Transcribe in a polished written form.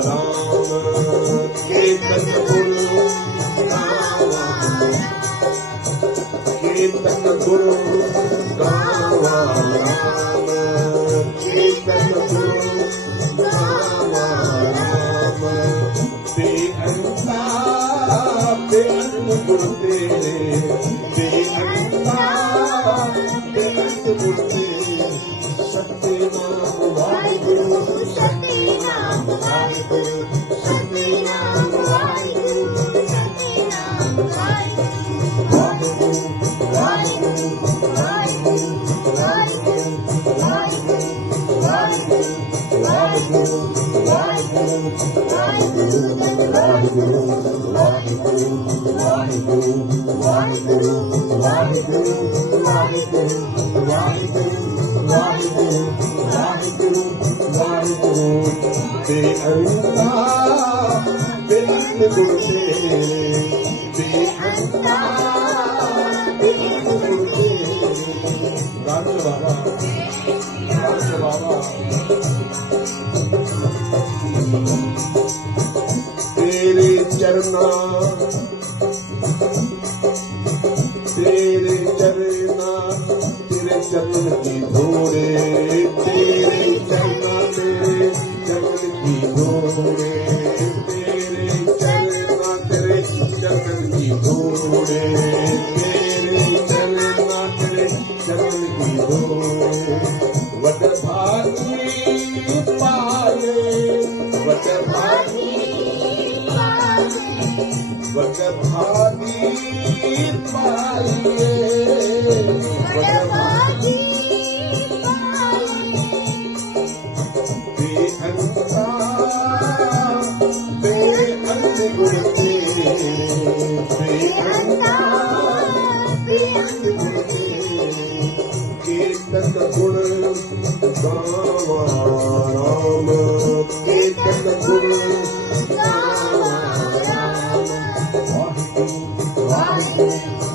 राम कीर्तन गुरु गावा, कीर्तन गुरु गावा राम, कीर्तन गुरु गावा राम। बेअंता बेअंत गुरु तेरे, बेअंता बेअंत गुरु तेरे, सत्य नाम वाहिगुरु, सत्य नाम वाहिगुरु, सत्य नाम वाहिगुरु, सत्य नाम वाहिगुरु, वाहिगुरु वाहिगुरु वाहिगुरु वाहिगुरु वाहिगुरु वाहिगुरु वाहिगुरु वाहिगुरु वाहिगुरु वाहिगुरु वाहिगुरु वाहिगुरु वाहिगुरु वाहिगुरु वाहिगुरु वाहिगुरु वाहिगुरु वाहिगुरु। बेअंता बेअंत गुरु तेरे, बेअंता बेअंत गुरु तेरे। राम बाबा, राम बाबा। तेरे चरना तेरे चरना तेरे चरण की धूड़े, तेरे चरना तेरे चरण की धूड़े, तेरे चरना तेरे चरण की धूड़े, तेरे चरना तेरे चरण की धूड़े। वट भागी पाए, वट भागी वट भागी पाइए, वट भागी बेअंता बेअंत गुरु तेरे, बेअंता बेअंत गुरु तेरे। कीर्तन गुण गावा राम।